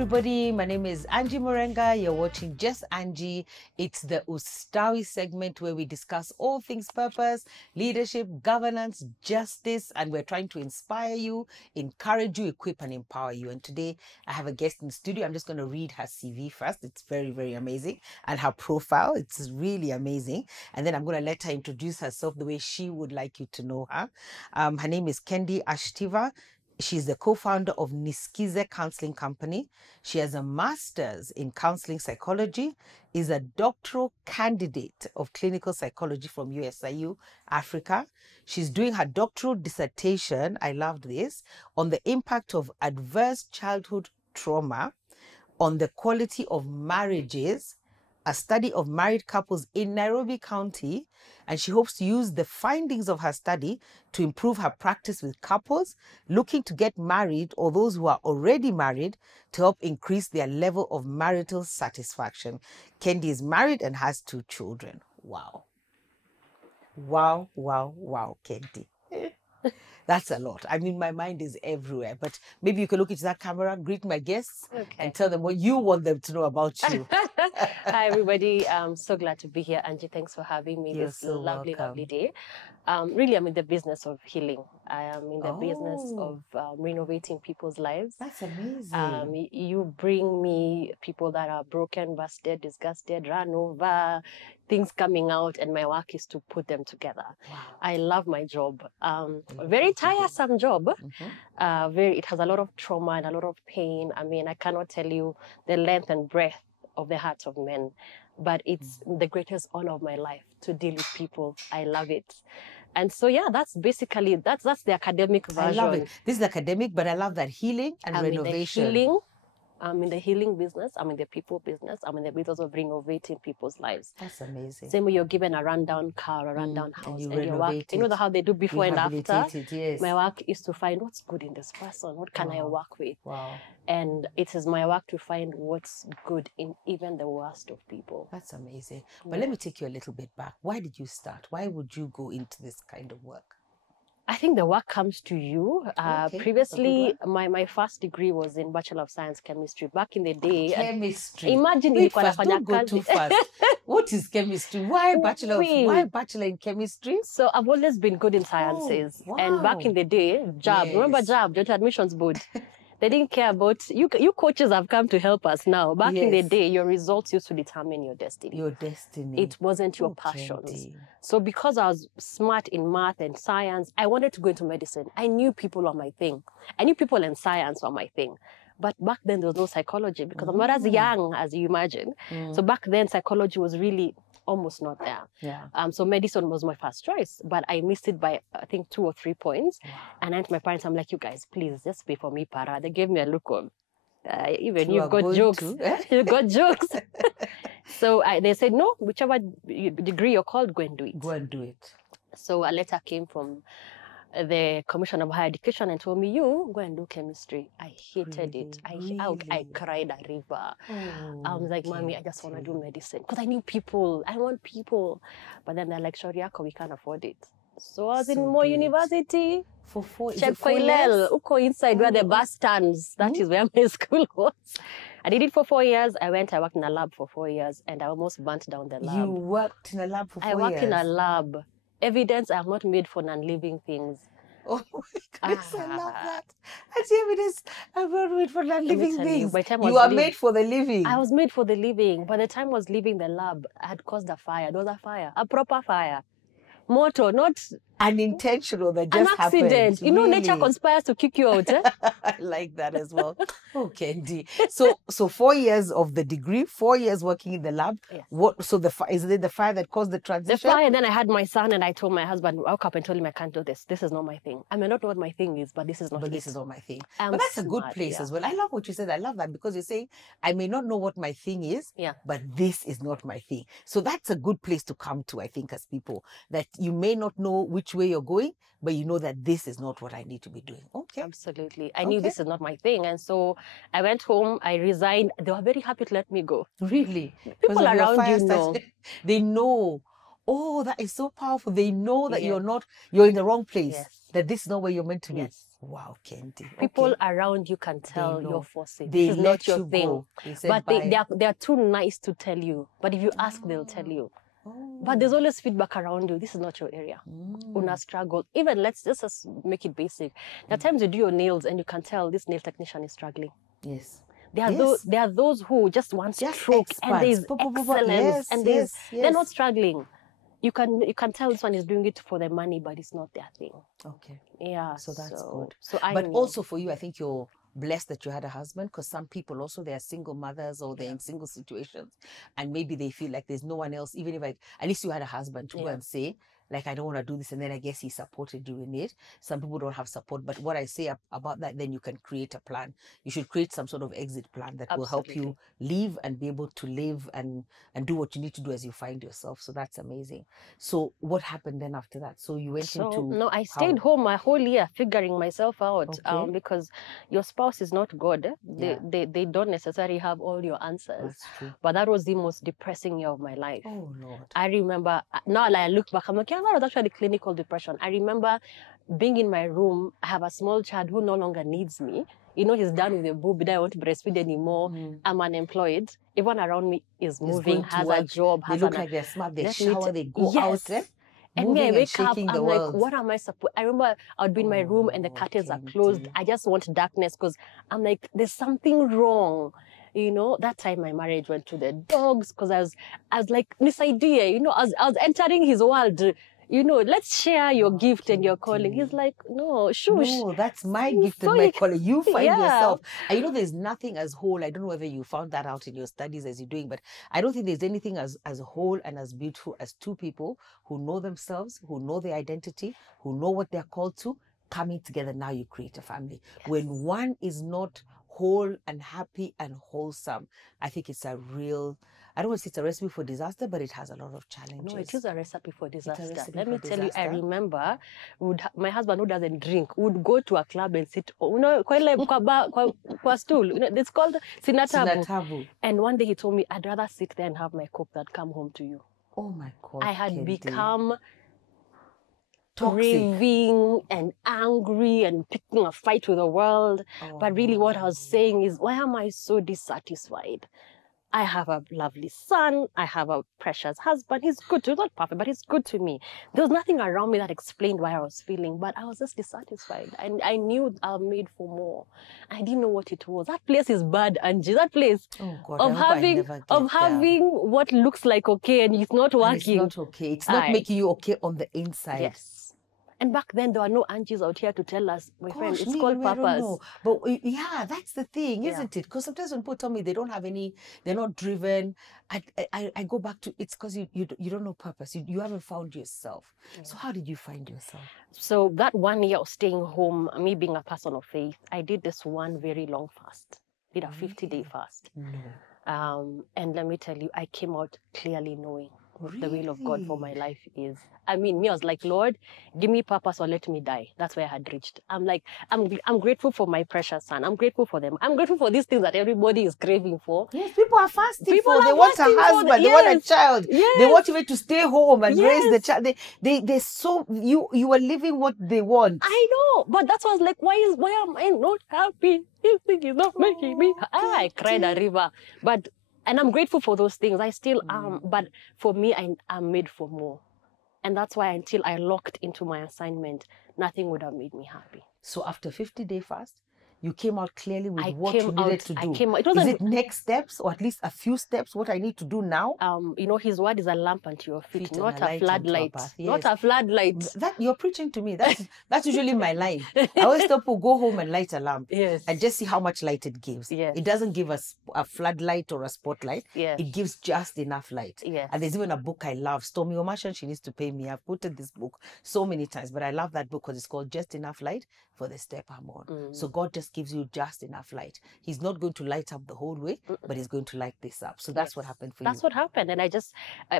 everybody. My name is Angie Murenga. You're watching Just Angie. It's the Ustawi segment where we discuss all things purpose, leadership, governance, justice, and we're trying to inspire you, encourage you, equip, and empower you. And today I have a guest in the studio. I'm just going to read her CV first. It's very, very amazing. And her profile, it's really amazing. And then I'm going to let her introduce herself the way she would like you to know her. Her name is Kendi Ashivita. She's the co-founder of Nisikize Counseling Company. She has a master's in counseling psychology, is a doctoral candidate of clinical psychology from USIU, Africa. She's doing her doctoral dissertation, I loved this, on the impact of adverse childhood trauma on the quality of marriages, a study of married couples in Nairobi County, and she hopes to use the findings of her study to improve her practice with couples looking to get married or those who are already married to help increase their level of marital satisfaction. Kendi is married and has 2 children. Wow. Wow, wow, wow, Kendi. That's a lot. I mean, my mind is everywhere. But maybe you can look into that camera, greet my guests, and tell them what you want them to know about you. Hi, everybody. I'm so glad to be here. Angie, thanks for having me. You're this so lovely, welcome. lovely day. Really, I'm in the business of healing. I am in the business of renovating people's lives. That's amazing. You bring me people that are broken, busted, disgusted, run over, things coming out, and my work is to put them together. Wow. I love my job. Very tiresome job. It has a lot of trauma and a lot of pain. I mean, I cannot tell you the length and breadth of the hearts of men, but it's the greatest honor of my life to deal with people. I love it. And so, yeah, that's basically, that's the academic version. I love it. This is academic, but I love that healing and renovation. I'm in the healing business. I'm in the people business. I'm in the business of renovating people's lives. That's amazing. Same way you're given a rundown car, a rundown house, and your work. You know how they do before and after? Yes. My work is to find what's good in this person. What can I work with? Wow. And it is my work to find what's good in even the worst of people. That's amazing. But let me take you a little bit back. Why did you start? Why would you go into this kind of work? I think the work comes to you. Previously, my first degree was in Bachelor of Science Chemistry. Back in the day. Chemistry. Imagine Wait first, don't go too fast. What is chemistry? Why bachelor in chemistry? So I've always been good in sciences. Wow. And back in the day, JAB, remember JAB, Joint Admissions Board? They didn't care about, you coaches have come to help us now. Back in the day, your results used to determine your destiny. Your destiny. It wasn't your passions. So because I was smart in math and science, I wanted to go into medicine. I knew people were my thing. I knew people in science were my thing. But back then, there was no psychology because I'm not as young as you imagine. So back then, psychology was really almost not there. Yeah. So medicine was my first choice, but I missed it by, I think, 2 or 3 points. Wow. And I went to my parents, I'm like, you guys, please, just pay for me, para. They gave me a look of, even you've got jokes. You've got jokes. So they said, no, whichever degree you're called, go and do it. Go and do it. So a letter came from the Commission of Higher Education and told me, you go and do chemistry. I hated it. I cried a river. I was like, Mommy, I just want to do medicine. Because I knew people. I want people. But then they're like, Shoriako, we can't afford it. So I was in Moi University. For 4 years? Check Uko inside where the bus stands. That is where my school was. I did it for 4 years. I worked in a lab for 4 years and I almost burnt down the lab. You worked in a lab for 4 years? I worked in a lab. Evidence I have not made for non-living things. Oh my goodness, I love that. That's evidence I've not made for non-living things. You are made for the living. I was made for the living. By the time I was leaving the lab, I had caused a fire. There was a fire, a proper fire. Motor, not unintentional, that just an accident. Happened. You know, nature conspires to kick you out. I like that as well. Oh, Kendi. So 4 years of the degree, 4 years working in the lab. Yes. What? So is it the fire that caused the transition? The fire. And then I had my son, and I told my husband, I woke up and told him I can't do this. This is not my thing. I may not know what my thing is, but this is not. But this is not my thing. But that's a good place as well. I love what you said. I love that because you're saying I may not know what my thing is, but this is not my thing. So that's a good place to come to. I think as people that you may not know which way you're going, but you know that this is not what I need to be doing. Okay. Absolutely. I knew this is not my thing. And so I went home, I resigned. They were very happy to let me go. Really? People around you know. They know. Oh, that is so powerful. They know that you're in the wrong place. Yes. That this is not where you're meant to be. Yes. Wow, Kendi. People Okay. around you can tell know. you're forcing. They This is let not your you thing. go. They said But bye. they are too nice to tell you. But if you ask, they'll tell you. Oh. But there's always feedback around you. This is not your area. Una struggle. Even let's just make it basic. There are times you do your nails and you can tell this nail technician is struggling. Yes. There are those who just want stroke and there's excellence and they're not struggling. You can tell this one is doing it for the money, but it's not their thing. Okay. Yeah. So that's good. But also for you, I think you're blessed that you had a husband, because some people also, they are single mothers or they're in single situations and maybe they feel like there's no one else, even if at least you had a husband to go and say, like, I don't want to do this, and then I guess he supported you in it. Some people don't have support, but what I say about that, then you can create a plan. You should create some sort of exit plan that will help you live and be able to live and do what you need to do as you find yourself. So that's amazing. So what happened then after that? So you went into... No, I stayed home my whole year figuring myself out, because your spouse is not God. They don't necessarily have all your answers. That's true. But that was the most depressing year of my life. Oh, Lord. I remember, now I look back, I'm like, yeah, that was actually clinical depression. I remember being in my room. I have a small child who no longer needs me. You know, he's done with the boob. He doesn't want to breastfeed anymore. I'm unemployed. Everyone around me is moving, has a job. They look like they're smart. They shower, they go out there. And me, I wake up, I'm like, what am I supposed... I remember I would be in my room and the curtains are closed. I just want darkness because I'm like, there's something wrong. You know, that time my marriage went to the dogs because I was like, this idea, you know, I was entering his world. You know, let's share your gift and your calling. He's like, no, shush. No, that's my gift and my calling. You find yourself. And you know, there's nothing as whole. I don't know whether you found that out in your studies as you're doing, but I don't think there's anything as whole and as beautiful as two people who know themselves, who know their identity, who know what they're called to, coming together. Now you create a family. When one is not whole and happy and wholesome, I think it's a real... I don't want to say it's a recipe for disaster, but it has a lot of challenges. No, it is a recipe for disaster. Let me tell you, I remember my husband, who doesn't drink, would go to a club and sit, you know, quite like kwa stool. You know, it's called sinatabu. And one day he told me, I'd rather sit there and have my Coke than come home to you. Oh my God. I had become toxic, raving and angry and picking a fight with the world. But really what I was saying is, why am I so dissatisfied? I have a lovely son. I have a precious husband. He's good to me. Not perfect, but he's good to me. There was nothing around me that explained why I was feeling, but I was just dissatisfied. And I knew I was made for more. I didn't know what it was. That place is bad, Angie. That place of having what looks like okay and it's not working. And it's not okay. It's not making you okay on the inside. Yes. And back then, there were no Angies out here to tell us, my friend, it's called purpose. But yeah, that's the thing, isn't it? Because sometimes when people tell me they don't have any, they're not driven, I go back to, it's because you don't know purpose. You haven't found yourself. Yeah. So how did you find yourself? So that 1 year of staying home, me being a person of faith, I did this one very long fast. Did a 50-day fast. No. And let me tell you, I came out clearly knowing what the will of God for my life is. I mean, me, I was like, Lord, give me purpose or let me die. That's where I had reached. I'm like, I'm grateful for my precious son. I'm grateful for them. I'm grateful for these things that everybody is craving for. Yes, people are fasting They want a husband. They want a child. Yes. They want you to stay home and raise the child. They so you are living what they want. I know, but that's why I was like, why am I not happy? This thing is not making me. I cried a river, and I'm grateful for those things. I still am, but for me, I'm made for more. And that's why until I locked into my assignment, nothing would have made me happy. So after 50-day fast, you came out clearly with what you needed to do. Is it next steps or at least a few steps? What I need to do now? You know, his word is a lamp unto your feet, not a floodlight. Not a floodlight. That you're preaching to me. That's usually my line. I always tell people, go home and light a lamp. Yes. And just see how much light it gives. Yes. It doesn't give us a floodlight or a spotlight. Yes. It gives just enough light. Yes. And there's even a book I love, Stormy Omashan, she needs to pay me. I've quoted this book so many times, but I love that book because it's called Just Enough Light for the Step I'm on. So God just gives you just enough light. He's not going to light up the whole way, but he's going to light this up. So that's what happened for you. That's what happened. And I just,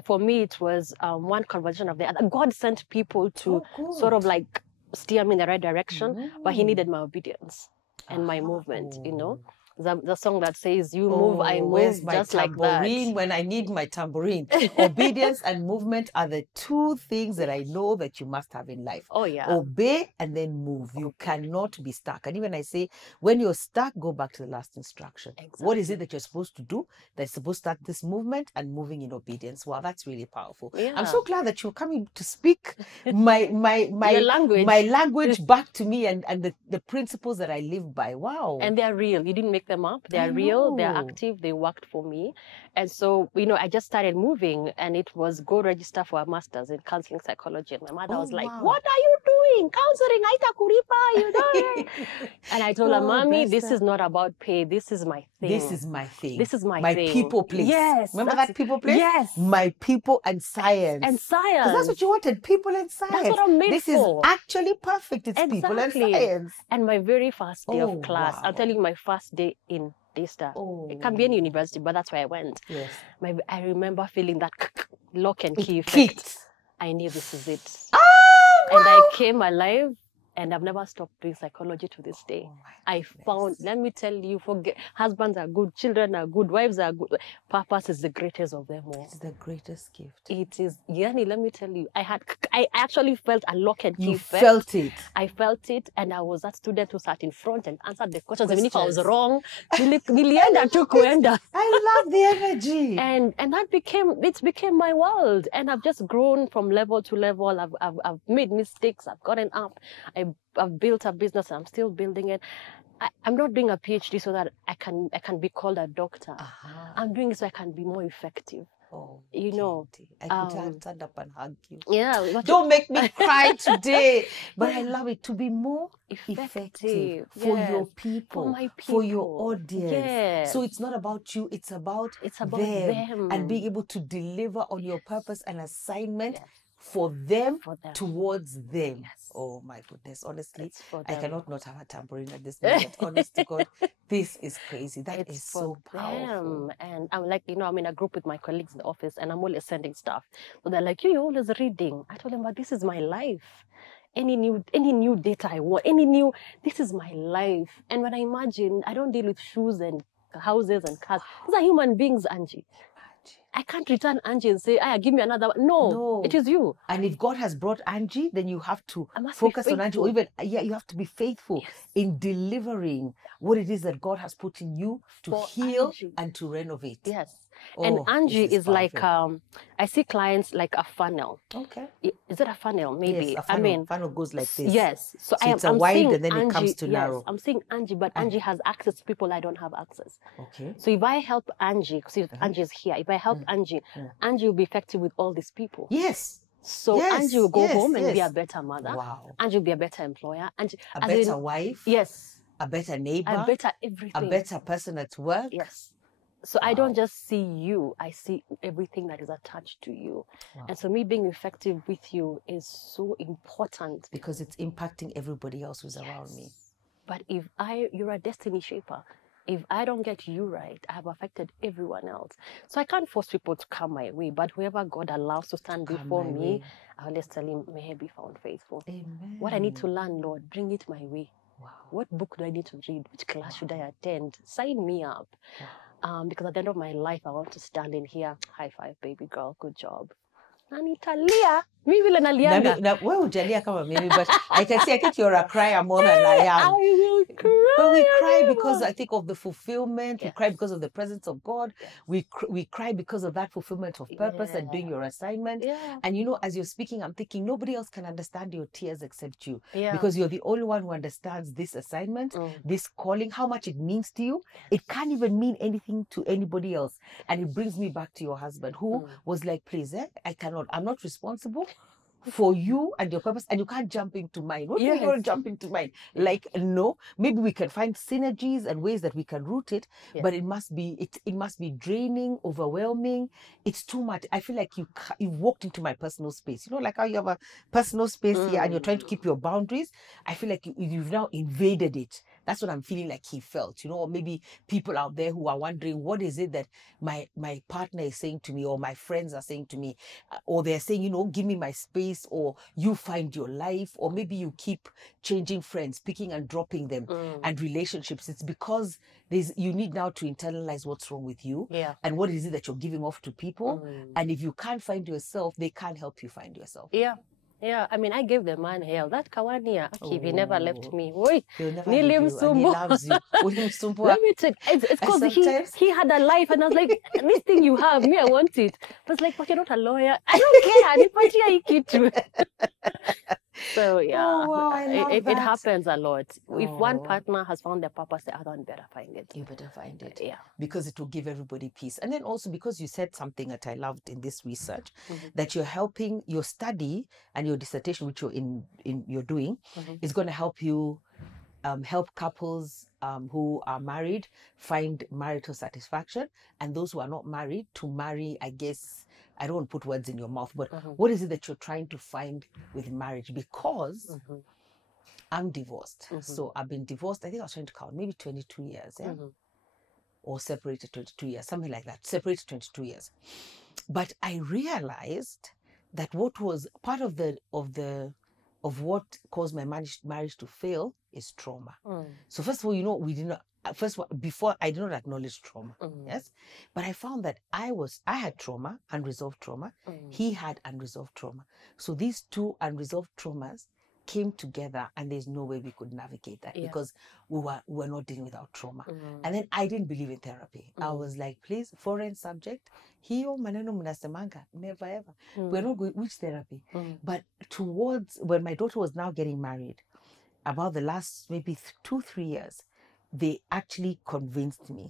for me, it was one conversation of the other. God sent people to sort of like steer me in the right direction, but he needed my obedience and my movement, you know. The song that says, you move, I where's move, my just like tambourine that. when I need my tambourine? Obedience and movement are the two things that I know that you must have in life. Oh, yeah. Obey and then move. You cannot be stuck. And even I say, when you're stuck, go back to the last instruction. Exactly. What is it that you're supposed to do? That's supposed to start this movement and moving in obedience. Wow, that's really powerful. Yeah. I'm so glad that you're coming to speak my Your language. my language back to me and the principles that I live by. Wow. And they're real. You didn't make them up. They're real. They're active. They worked for me. And so, I just started moving, and it was go register for a master's in counseling psychology. And my mother was like, what are you doing? Counseling, aita kuripa, And I told her, Mommy, this is not about pay. This is my thing. This is my thing. This is my thing. People place. Yes. Remember that people place? Yes. My people and science. And science. Because that's what you wanted, people and science. That's what I'm made this for. Is actually perfect. It's people and science. And my very first day of class, I'll tell you my first day in Daystar. It can be any university, but that's where I went. Yes. I remember feeling that lock and key effect. I knew this is it. And I came alive, and I've never stopped doing psychology to this day. I found, let me tell you, husbands are good, children are good, wives are good. Purpose is the greatest of them all. It's the greatest gift. It is. Yani, let me tell you, I actually felt a lock and key effect. You felt it. I felt it, and I was that student who sat in front and answered the questions. Even if I was wrong, nilienda tu kuenda. I love the energy. And that became my world. And I've just grown from level to level. I've made mistakes. I've gotten up. I've built a business. I'm still building it. I'm not doing a PhD so that I can be called a doctor. I'm doing it so I can be more effective. I could stand up and hug you. Yeah. Don't make me cry today. But I love it to be more effective for your people, for my people, for your audience. Yes. So it's not about you, it's about them. And being able to deliver on your purpose and assignment. Yes. For them, towards them. Yes. Oh my goodness. Honestly, I cannot not have a tambourine at this moment. Honest to God, this is crazy. That is so powerful. And I'm like, I'm in a group with my colleagues in the office, and I'm always sending stuff. So they're like, you're always reading. I told them, but this is my life. Any new data I want, this is my life. And when I imagine, I don't deal with shoes and houses and cars. These are human beings, Angie. I can't return Angie and say, give me another one. No, it is you. And if God has brought Angie, then you have to focus on Angie. Or even, you have to be faithful in delivering what it is that God has put in you to heal Angie. And to renovate. Yes. And Angie is like, I see clients like a funnel. Okay. Is it a funnel? Maybe. Yes, a funnel. Funnel goes like this. Yes. So it's a wide and then it comes to narrow. I'm seeing Angie, but Angie has access to people I don't have access. Okay. So if I help Angie, because Angie is here, if I help Angie, Angie will be effective with all these people. Yes. So Angie will go home and be a better mother. Wow. Angie will be a better employer. Angie, a better wife. Yes. A better neighbor. A better everything. A better person at work. Yes. So I don't just see you, I see everything that is attached to you. And so me being effective with you is so important. Because it's impacting everybody else who's around me. But you're a destiny shaper. If I don't get you right, I have affected everyone else. So I can't force people to come my way, but whoever God allows to stand before me, I always tell him, may he be found faithful. Amen. What I need to learn, Lord, bring it my way. Wow. What book do I need to read? Which class should I attend? Sign me up. Wow. Because at the end of my life, I want to stand in here. High five, baby girl. Good job. Anitalia. Me vile nalianga. Wewe hujalia kama mimi, but I can see, I think you're a crier more than I am. I will cry. But we cry because I think of the fulfillment. We cry because of the presence of God. We cry because of that fulfillment of purpose and doing your assignment. And as you're speaking, I'm thinking nobody else can understand your tears except you. Because you're the only one who understands this assignment, this calling, how much it means to you. It can't even mean anything to anybody else. And it brings me back to your husband who was like, please, I'm not responsible for you and your purpose, and you can't jump into mine. What do you want to jump into mine? Like, no, maybe we can find synergies and ways that we can root it, but it must be draining, overwhelming. It's too much. I feel like you've walked into my personal space. Like how you have a personal space here and you're trying to keep your boundaries. I feel like you've now invaded it. That's what I'm feeling like he felt, you know, or maybe people out there who are wondering, what is it that my partner is saying to me, or my friends are saying to me, or they're saying, you know, give me my space, or you find your life, or maybe you keep changing friends, picking and dropping them, and relationships. It's because you need now to internalize what's wrong with you, and what is it that you're giving off to people. And if you can't find yourself, they can't help you find yourself. Yeah, I mean, I gave the man hell. That Kawania, he never left me. Oi, he'll never leave you, and he loves you. Let me tell you, it's because he had a life, and I was like, this thing you have, me, I want it. I was like, but you're not a lawyer. I don't care. So yeah, it happens a lot. If one partner has found their purpose, the other one better find it. You better find it. Yeah. Because it will give everybody peace. And then also because you said something that I loved in this research, that you're helping your study and your dissertation, which you're doing, is going to help you help couples who are married find marital satisfaction, and those who are not married to marry, I guess. I don't want to put words in your mouth, but what is it that you're trying to find with marriage? Because I'm divorced. So I've been divorced, I think I was trying to count, maybe 22 years, yeah? Or separated 22 years, something like that. Separated 22 years. But I realized that what was part of what caused my marriage to fail is trauma. So first of all, you know, we did not. First of all, before I did not acknowledge trauma, yes, but I found that I had trauma, unresolved trauma. He had unresolved trauma. So these two unresolved traumas came together, and there's no way we could navigate that because we were not dealing with our trauma. And then I didn't believe in therapy. I was like, please, foreign subject, hiyo maneno mnasemanga, never ever. We're not going, which therapy? But towards when my daughter was now getting married, about the last maybe 2-3 years, they actually convinced me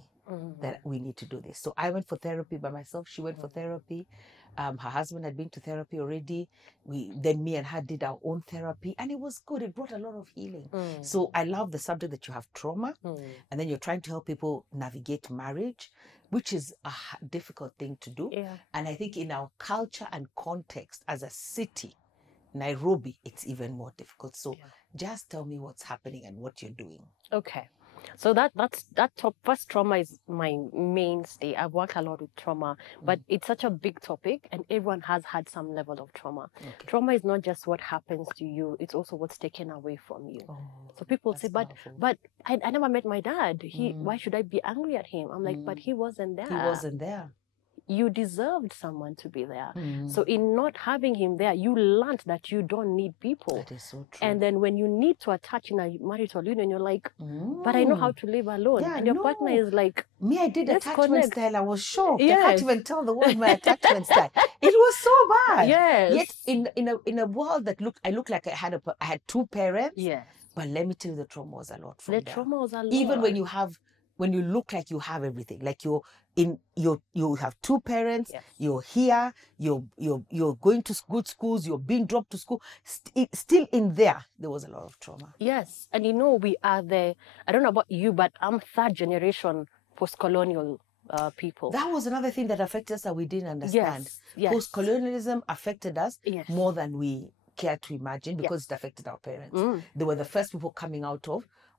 that we need to do this. So I went for therapy by myself. She went for therapy. Her husband had been to therapy already. Then me and her did our own therapy, and it was good. It brought a lot of healing. So I love the subject that you have trauma, and then you're trying to help people navigate marriage, which is a difficult thing to do. And I think in our culture and context as a city, Nairobi, it's even more difficult. So just tell me what's happening and what you're doing. Okay. So that first trauma is my mainstay. I've worked a lot with trauma, but it's such a big topic, and everyone has had some level of trauma. Trauma is not just what happens to you; it's also what's taken away from you. So people say, "But I never met my dad. Why should I be angry at him?" I'm like, "But he wasn't there. He wasn't there. You deserved someone to be there. So in not having him there, you learned that you don't need people. That is so true. And then when you need to attach in a marital union, you're like, but I know how to live alone. And your partner is like, me, I did attachment style. I was shocked. I can't even tell the world my attachment style. It was so bad. Yet in a world that I looked like I had two parents. But let me tell you, the trauma was a lot from there. Trauma was a lot. Even when you look like you have everything, like you have two parents, you're here, you're going to good schools, you're being dropped to school, still in there was a lot of trauma. Yes, and you know, we are I don't know about you, but I'm third generation post-colonial people. That was another thing that affected us that we didn't understand. Post-colonialism affected us more than we care to imagine, because it affected our parents. They were the first people coming out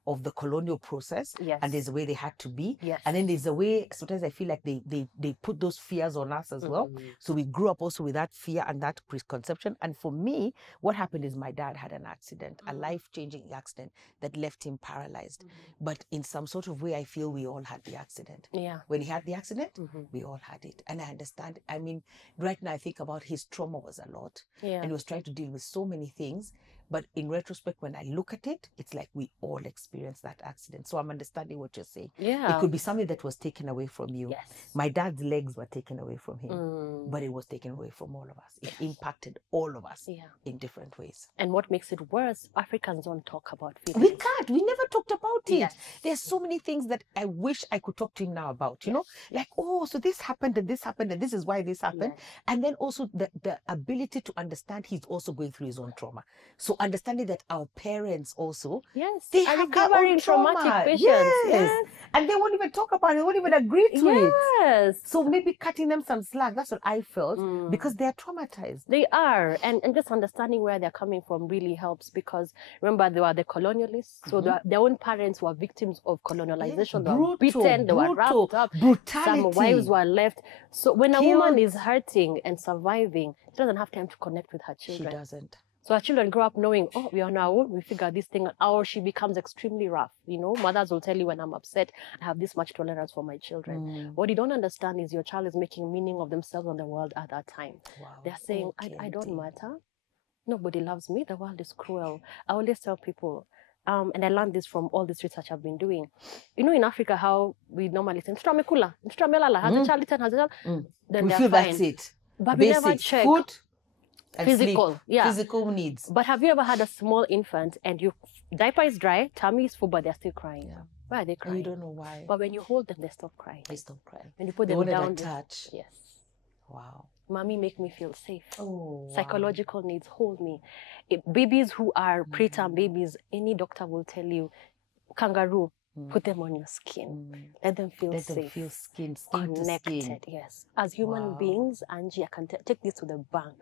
of the colonial process, and there's a way they had to be, and then there's a way sometimes I feel like they put those fears on us as well. So we grew up also with that fear and that preconception. And for me, what happened is my dad had an accident, a life-changing accident that left him paralyzed. But in some sort of way, I feel we all had the accident. When he had the accident, we all had it. And I understand. I mean, right now I think about his trauma was a lot, and he was trying to deal with so many things. But in retrospect, when I look at it, it's like we all experienced that accident. So I'm understanding what you're saying. It could be something that was taken away from you. My dad's legs were taken away from him, but it was taken away from all of us. It impacted all of us in different ways. And what makes it worse, Africans don't talk about feelings. We can't. We never talked about it. There's so many things that I wish I could talk to him now about, you know, like, oh, so this happened and this happened and this is why this happened. And then also the ability to understand he's also going through his own trauma. So understanding that our parents also, Yes. they Are have their recovering own trauma. traumatic patients. Yes. And they won't even talk about it. They won't even agree to it. Yes. So maybe cutting them some slack. That's what I felt, Mm. because they are traumatized. They are. And just understanding where they're coming from really helps, because remember, they were the colonialists. So their own parents were victims of colonialization. They were beaten, they were wrapped up. Brutality. Some wives were left. So when a woman Killed. is hurting and surviving, she doesn't have time to connect with her children. She doesn't. So our children grow up knowing, oh, we are on our own, we figure this thing out. Or she becomes extremely rough. You know, mothers will tell you, when I'm upset, I have this much tolerance for my children. What you don't understand is your child is making meaning of themselves on the world at that time. Wow. They're saying, I don't matter. Nobody loves me. The world is cruel. I always tell people, and I learned this from all this research I've been doing. You know, in Africa, how we normally say, has a child eaten, has a child? Then we feel fine. That's it. But Basics, we never check. Food and Physical, sleep. yeah. Physical needs. But have you ever had a small infant and your diaper is dry, tummy is full, but they're still crying? Yeah. Why are they crying? You don't know why. But when you hold them, they stop crying. They stop crying. When you put they them down, a touch. Yes. Wow. Mommy, make me feel safe. Oh, wow. Psychological needs, hold me. Babies who are preterm babies, any doctor will tell you, kangaroo, put them on your skin. Let them feel safe. Let them feel skin connected. To skin. Yes. As human beings, Angie, I can take this to the bank.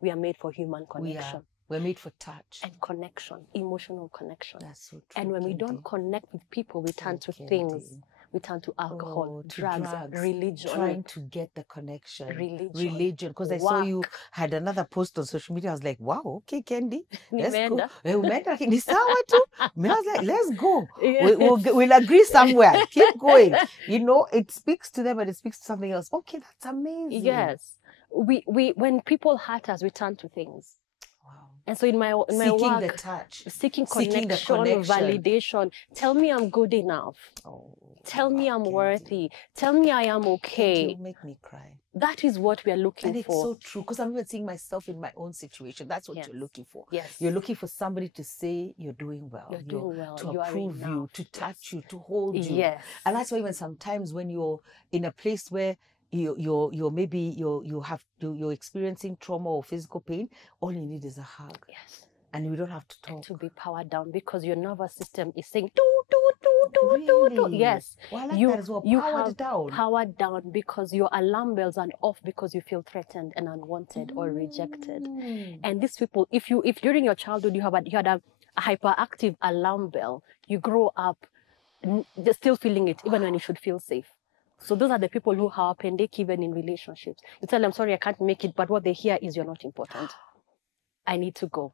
We are made for human connection. We're made for touch. And connection, emotional connection. That's so true. And when we don't connect with people, we turn to things. We turn to alcohol, drugs, religion. Trying to get the connection. Religion. Because I saw you had another post on social media. I was like, wow, okay, Kendi. Let's go. I was like, let's go. We'll agree somewhere. Keep going. You know, it speaks to them and it speaks to something else. Okay, that's amazing. Yes. We when people hurt us, we turn to things. And so in my work, the touch, seeking connection, validation. Tell me I'm good enough. Tell me I'm worthy. Tell me I am okay. It will make me cry. That is what we are looking for. And it's so true, because I'm even seeing myself in my own situation. That's what you're looking for. Yes. You're looking for somebody to say you're doing well. You're doing well. To approve you, to touch you, to hold you. Yes. And that's why even sometimes when you're in a place where you're experiencing trauma or physical pain, all you need is a hug. Yes. And you don't have to talk. And to be powered down, because your nervous system is saying do. Yes. Well, I like that as well. Powered down because your alarm bells are off because you feel threatened and unwanted or rejected. And these people, if during your childhood you had a hyperactive alarm bell, you grow up still feeling it even when you should feel safe. So those are the people who are appendix even in relationships. You tell them, sorry, I can't make it, but what they hear is you're not important. I need to go.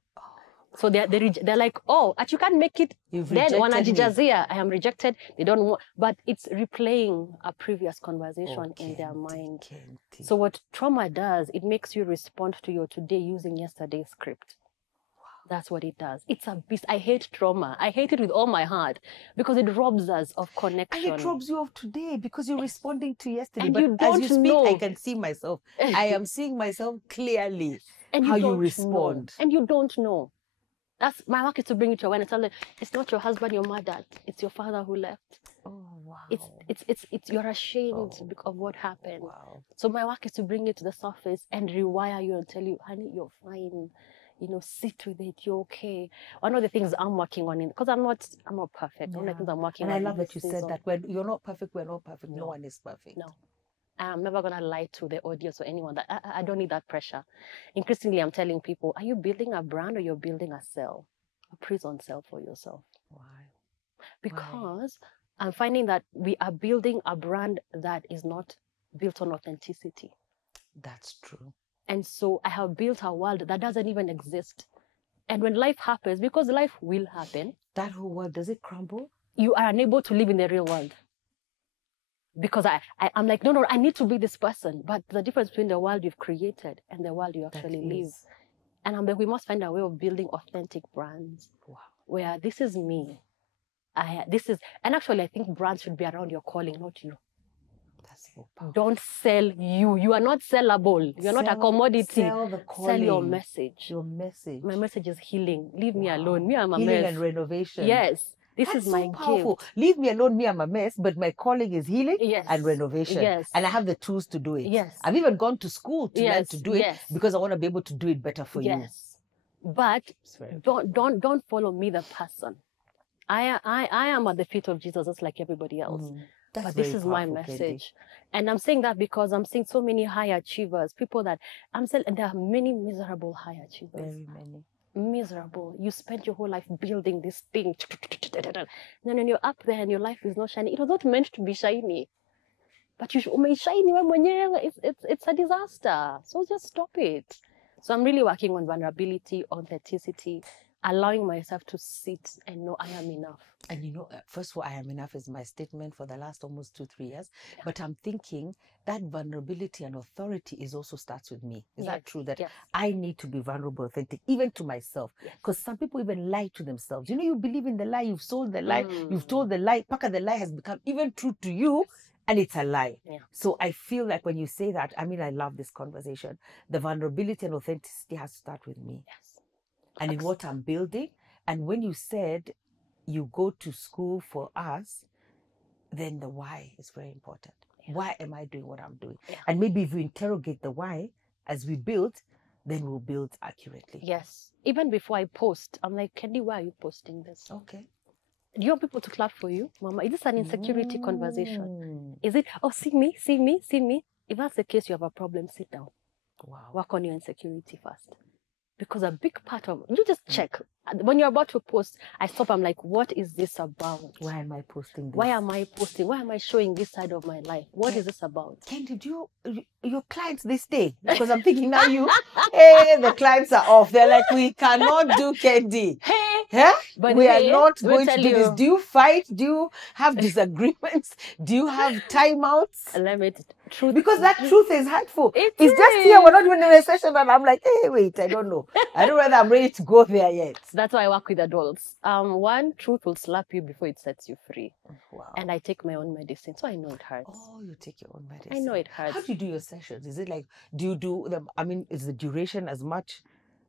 So they're like, oh, you can't make it. Then I am rejected. They don't want, but it's replaying a previous conversation in their mind. So what trauma does, it makes you respond to your today using yesterday's script. That's what it does. It's a beast. I hate trauma. I hate it with all my heart because it robs us of connection. And it robs you of today because you're responding to yesterday. And but you don't as you speak, know. I can see myself. I am seeing myself clearly. And how you respond. And you don't know. That's my work, is to bring it to awareness. Tell them, it's not your husband, your mother. It's your father who left. Oh wow. It's you're ashamed of what happened. Wow. So my work is to bring it to the surface and rewire you and tell you, honey, you're fine. You know, sit with it. You're okay. One of the things I'm working on, because I'm not perfect. One of the things I'm working on. And I love that you said that. When you're not perfect, we're not perfect. No one is perfect. No. I'm never going to lie to the audience or anyone. That I don't need that pressure. Increasingly, I'm telling people, are you building a brand or you're building a cell? A prison cell for yourself. Why? Because I'm finding that we are building a brand that is not built on authenticity. That's true. And so I have built a world that doesn't even exist. And when life happens, because life will happen. That whole world, does it crumble? You are unable to live in the real world. Because I'm like, no, I need to be this person. But the difference between the world you've created and the world you actually live. And I'm like, we must find a way of building authentic brands. Wow. Where this is me. And actually I think brands should be around your calling, not you. That's so powerful. Don't sell you. You are not sellable. You're not a commodity. Sell the calling. Sell your message. Your message. My message is healing. Leave me alone. Me, I'm a healing mess. and renovation. Yes. This That's is my so powerful. gift. Leave me alone, me, I'm a mess, but my calling is healing and renovation. Yes. And I have the tools to do it. Yes. I've even gone to school to learn to do it because I want to be able to do it better for you. Yes. But It's very don't follow me, the person. I am at the feet of Jesus just like everybody else. That's But this very is my powerful, Kendi. message. And I'm saying that because I'm seeing so many high achievers, people that I'm saying, and there are many miserable high achievers. Very many. Miserable. You spent your whole life building this thing. And then when you're up there and your life is not shiny, it was not meant to be shiny. But you shiny it's a disaster. So just stop it. So I'm really working on vulnerability, authenticity, allowing myself to sit and know I am enough. And you know, first of all, I am enough is my statement for the last almost 2-3 years. Yeah. But I'm thinking that vulnerability and authority is also starts with me. Is that true? That I need to be vulnerable, authentic, even to myself. Because some people even lie to themselves. You know, you believe in the lie, you've sold the lie, you've told the lie, Paka, the lie has become even true to you. And it's a lie. Yeah. So I feel like when you say that, I mean, I love this conversation. The vulnerability and authenticity has to start with me. Yes. And in what I'm building. And when you said you go to school for us, then the why is very important. Yeah. Why am I doing what I'm doing? Yeah. And maybe if we interrogate the why as we build, then we'll build accurately. Yes. Even before I post, I'm like, Kendi, why are you posting this? Okay. Do you want people to clap for you? Mama, is this an insecurity conversation? Is it, oh, see me, see me, see me? If that's the case, you have a problem, sit down. Wow. Work on your insecurity first. Because a big part of, you just check. When you're about to post, I stop, I'm like, what is this about? Why am I posting this? Why am I posting? Why am I showing this side of my life? What is this about? Kendi, your clients this day? Because I'm thinking now hey, the clients are off. They're like, we cannot do Kendi. Hey, but we are not going to do this. Do you fight? Do you have disagreements? Do you have timeouts? Let me because that truth is hurtful. It's just here. We're not doing a session, and I'm like, hey, wait, I don't know. I don't know whether I'm ready to go there yet. That's why I work with adults. One, truth will slap you before it sets you free. Wow. And I take my own medicine, so I know it hurts. Oh, you take your own medicine. I know it hurts. How do you do your sessions? Is it like, do you do them? I mean, is the duration as much?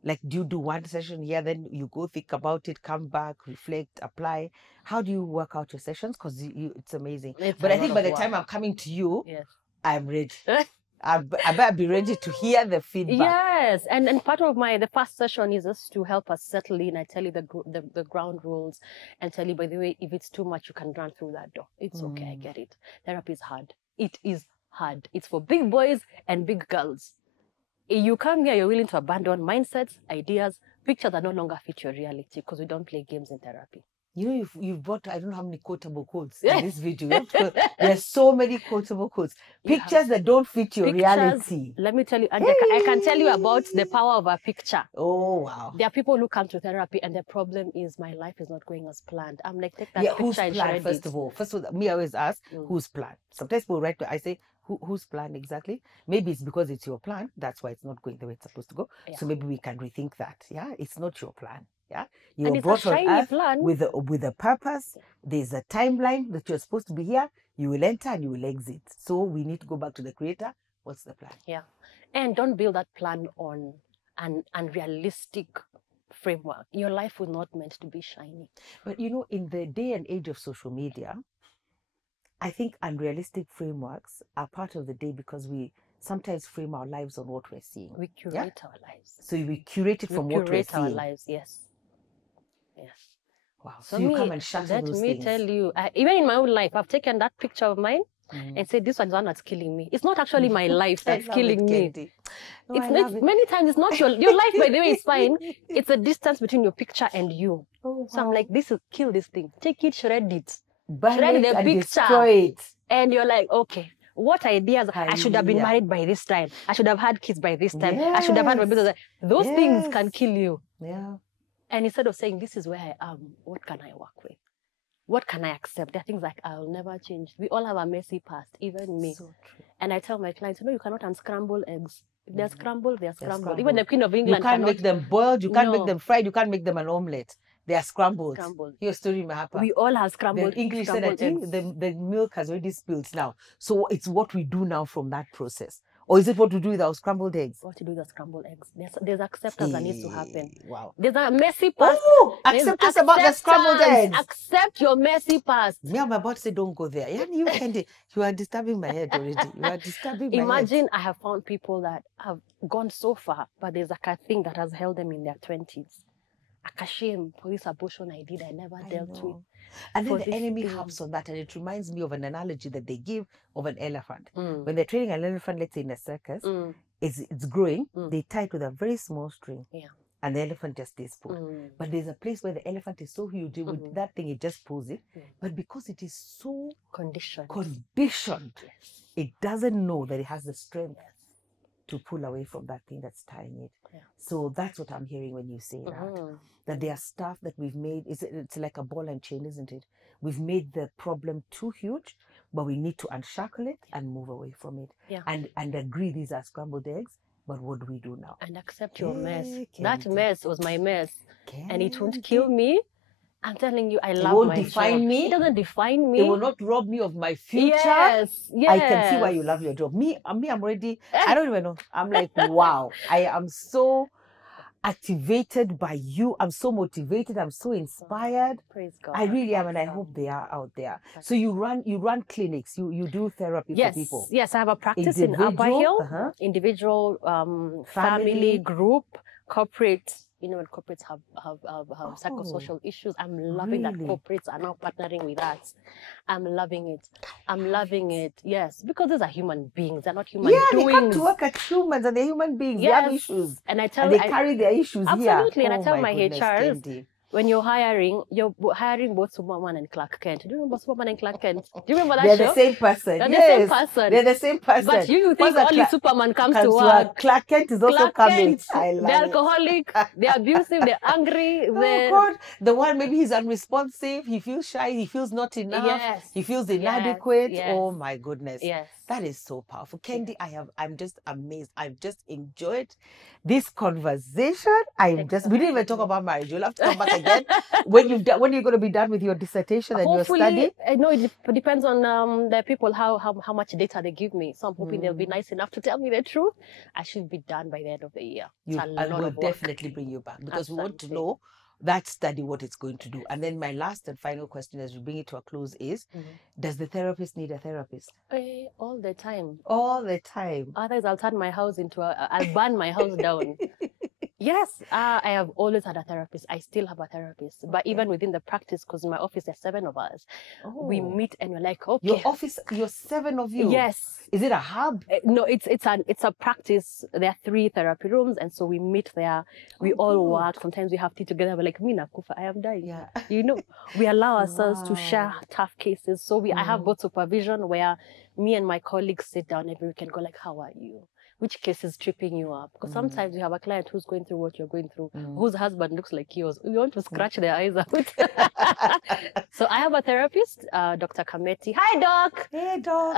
Like, do you do one session here, then you go think about it, come back, reflect, apply? How do you work out your sessions? Because it's amazing. But I think by the time I'm coming to you, I'm ready. I better be ready to hear the feedback. Yes, and part of the first session is just to help us settle in. I tell you the ground rules and tell you, by the way, if it's too much, you can run through that door. It's okay, I get it. Therapy is hard. It is hard. It's for big boys and big girls. You come here, you're willing to abandon mindsets, ideas, pictures that no longer fit your reality because we don't play games in therapy. You know, you've brought, I don't know how many quotable quotes in this video. There's so many quotable quotes. Pictures that don't fit your reality. Let me tell you, Angie, I can tell you about the power of a picture. Oh, wow. There are people who come to therapy and their problem is my life is not going as planned. I'm like, take that picture who's and plan, shred first it. of all? First of all, me, I always ask, whose plan? Sometimes people write, I say, whose plan exactly? Maybe it's because it's your plan. That's why it's not going the way it's supposed to go. Yeah. So maybe we can rethink that. Yeah, it's not your plan. Yeah, you were brought on earth with a purpose. There's a timeline that you're supposed to be here. You will enter and you will exit. So we need to go back to the creator. What's the plan? Yeah, and don't build that plan on an unrealistic framework. Your life was not meant to be shiny. But you know, in the day and age of social media, I think unrealistic frameworks are part of the day because we sometimes frame our lives on what we're seeing. We curate our lives. So we curate it from what we're seeing. Our lives, yes. Yes. Wow. So you come and shatter those things. Let me tell you, even in my own life, I've taken that picture of mine and said, this one's one that's killing me. It's not actually my life that's killing me. No, many times it's not your life, by the way, is fine. It's a distance between your picture and you. Oh, wow. So I'm like, kill this thing. Take it, shred it. Shred the picture. Destroy it. And you're like, okay. What ideas? I should have been married by this time. I should have had kids by this time. Yes. I should have had my business. Those things can kill you. Yeah. And instead of saying, this is where I am, what can I work with? What can I accept? There are things like, I'll never change. We all have a messy past, even me. So true. And I tell my clients, you can't unscramble eggs. If they're scrambled, they're scrambled. Even the Queen of England You can't make them boiled. You can't make them fried. You can't make them an omelette. They are scrambled. Your story may happen. We all have scrambled. The English said that the milk has already spilled now. So it's what we do now from that process. Or is it what to do with our scrambled eggs? What to do with the scrambled eggs? There's acceptance that needs to happen. Wow. There's a messy past. Oh, acceptance about the scrambled eggs. Accept your messy past. Me, I'm about to say, don't go there. You, Kendi, you are disturbing my head already. You are disturbing my head. Imagine I have found people that have gone so far, but there's like a thing that has held them in their 20s. Like a shame for this abortion I did, I never dealt with. And then the enemy harps on that, and it reminds me of an analogy that they give of an elephant. When they're training an elephant, let's say in a circus, it's growing, they tie it with a very small string. Yeah. And the elephant just stays put. But there's a place where the elephant is so huge, with that thing, it just pulls it. But because it is so conditioned, yes, it doesn't know that it has the strength to pull away from that thing that's tying it. Yeah. So that's what I'm hearing when you say that there are stuff that we've made. It's like a ball and chain, isn't it? We've made the problem too huge, but we need to unshackle it and move away from it. Yeah. And agree these are scrambled eggs. But what do we do now? And accept your mess. That mess was my mess. And it won't kill me. I'm telling you, I love my job. It won't define me. It doesn't define me. It will not rob me of my future. Yes. I can see why you love your job. Me, I'm already, I don't even know. I'm like, wow. I am so activated by you. I'm so motivated. I'm so inspired. Praise God. I really am, and I hope they are out there. So you run clinics. You do therapy for people. Yes, I have a practice in Upper Hill. Individual, family, group, corporate. You know, when corporates have psychosocial issues, I'm loving that corporates are now partnering with us. I'm loving it. I'm loving it. Yes, because these are human beings. They're not human doings. They come to work as humans, and they're human beings. Yes. They have issues. And they carry their issues here. Absolutely. And I tell my HRs, Kendi, when you're hiring both Superman and Clark Kent. Do you remember Superman and Clark Kent? Do you remember that show? They're the same person. They're the same person. They're the same person. But you think only Superman comes to work. Clark Kent is also coming. They're alcoholic, they're abusive, they're angry. Oh God. The one, maybe he's unresponsive, he feels shy, he feels not enough, yes, he feels inadequate. Yes. Oh my goodness. Yes. That is so powerful. Kendi, I'm just amazed. I've just enjoyed this conversation. We didn't even talk about marriage. You'll have to come back again when you're going to be done with your dissertation and your study. No, it depends on the people, how much data they give me. So I'm hoping they'll be nice enough to tell me the truth. I should be done by the end of the year. I will definitely bring you back because we want to know that study, what it's going to do. And then my last and final question as we bring it to a close is, does the therapist need a therapist? All the time. All the time. Otherwise, I'll turn my house I'll burn my house down. Yes, I have always had a therapist. I still have a therapist. But even within the practice, because in my office, there's 7 of us. We meet and we're like, okay. Your office, you're 7 of you? Yes. Is it a hub? No, it's a practice. There are 3 therapy rooms. And so we meet there. We all work. Sometimes we have tea together. We're like, Mina, Kufa, I am dying. Yeah. You know, we allow ourselves to share tough cases. So I have both supervision where me and my colleagues sit down every week and go like, how are you? Which case is tripping you up? Because sometimes you have a client who's going through what you're going through, whose husband looks like yours. You want to scratch their eyes out. So I have a therapist, Dr. Kameti. Hi, Doc. Hey, Doc.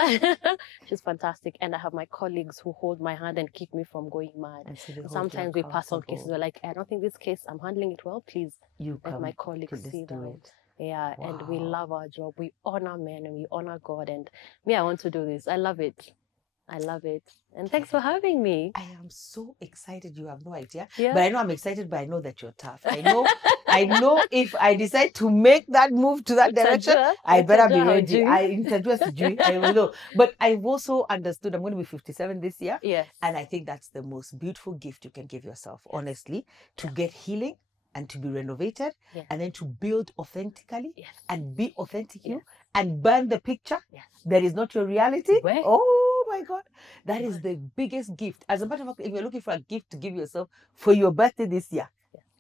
She's fantastic. And I have my colleagues who hold my hand and keep me from going mad. Sometimes we pass on cases. We're like, I don't think this case, I'm handling it well. Please let my colleagues see that. Yeah, wow. And we love our job. We honor men and we honor God. And me, I want to do this. I love it. I love it. And thanks for having me. I am so excited. You have no idea. Yeah. But I know I'm excited, but I know that you're tough. I know if I decide to make that move to that direction, I better be ready. I will know. But I've also understood I'm going to be 57 this year. Yes. And I think that's the most beautiful gift you can give yourself, honestly, to get healing and to be renovated, and then to build authentically and be authentic you and burn the picture that is not your reality. Oh my God, that is the biggest gift. As a matter of fact, if you're looking for a gift to give yourself for your birthday this year,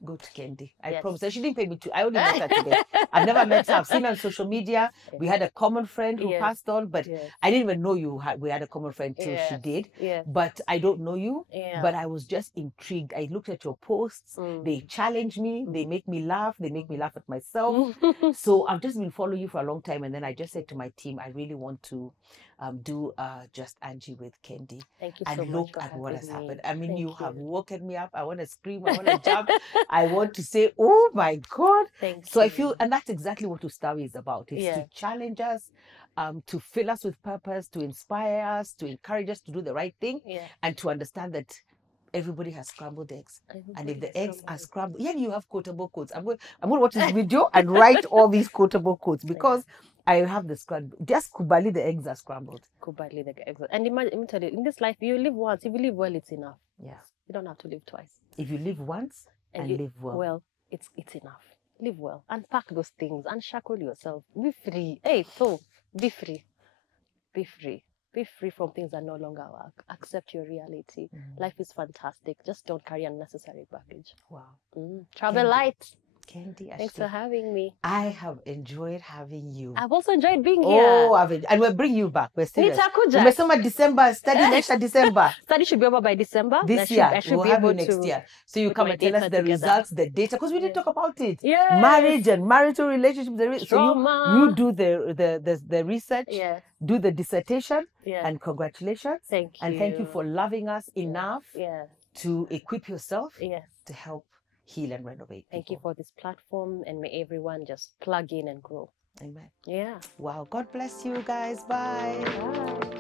go to Kendi. I promise. She didn't pay me to. I only met her today. I've never met her. I've seen her on social media. We had a common friend who passed on, but I didn't even know we had a common friend till she did. But I don't know you. But I was just intrigued. I looked at your posts. They challenge me. They make me laugh. They make me laugh at myself. So I've just been following you for a long time. And then I just said to my team, I really want to do Just Angie with Kendi. Thank you so much. And look at what has happened. I mean, you have woken me up. I want to scream. I want to jump. I want to say, oh my God. So I feel, and that's exactly what Ustawi is about. It's to challenge us to fill us with purpose, to inspire us, to encourage us to do the right thing, and to understand that everybody has scrambled eggs. And if the eggs are scrambled, yeah, you have quotable quotes. I'm going to watch this video and write all these quotable quotes because I have the scrambled. Just kubali, the eggs are scrambled. Kubali, the eggs. And imagine, let me tell you, in this life, you live once. If you live well, it's enough. Yeah. You don't have to live twice. If you live once and live well, it's enough. Live well. Unpack those things. Unshackle yourself. Be free. Hey, so be free. Be free. Be free from things that no longer work. Accept your reality. Life is fantastic. Just don't carry unnecessary baggage. Wow. Travel light. Kendi, thanks for having me. I have enjoyed having you. I've also enjoyed being here. Oh, and we'll bring you back. We're serious. Nitakuja. December, study next December. Study should be over by December. This year, I should be able next year. So you come and tell us the results, the data, because we didn't talk about it. Yes. Marriage and marital relationships. So you do the research, do the dissertation, and congratulations. Thank you. And thank you for loving us enough to equip yourself to help heal and renovate. Thank you for this platform, and may everyone just plug in and grow. Amen. Yeah. Wow. God bless you guys. Bye. Bye.